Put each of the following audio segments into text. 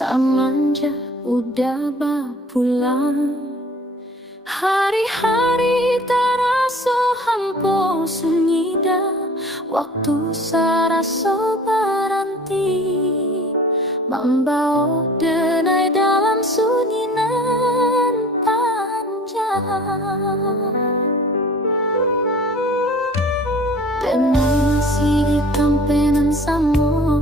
Samanja udah pulang, hari-hari terasa hampa sunyi dah. Waktu sarasa berhenti membawa denai dalam sunyi nan panjang. Denai masih di kampenan sama,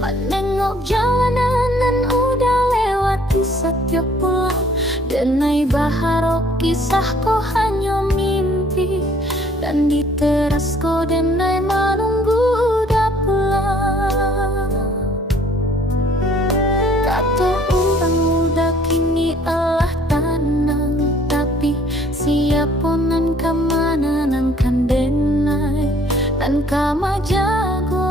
menengok jalanan nan udah lewati setiap pulang. Denai baharok kisah ko hanya mimpi, dan di teras ko denai menunggu udah pulang. Kata orang muda kini Allah tanang, tapi siapa nan kemana nan kan denai, dan kama jago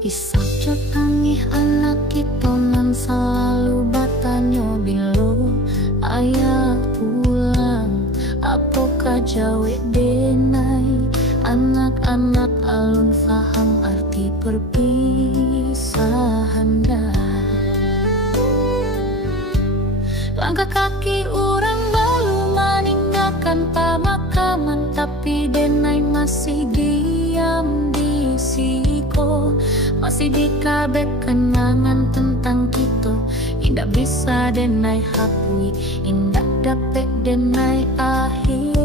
Isap jatangih anak kita nan selalu bertanya bilo ayah pulang, apakah jawe denai. Anak-anak alun faham arti perpisahan dah. Langkah kaki orang baru meninggalkan pemakaman, tapi denai masih diam di siko. Masih dikabek kenangan tentang kita, indah bisa denai hapui, indah dapet denai akhir.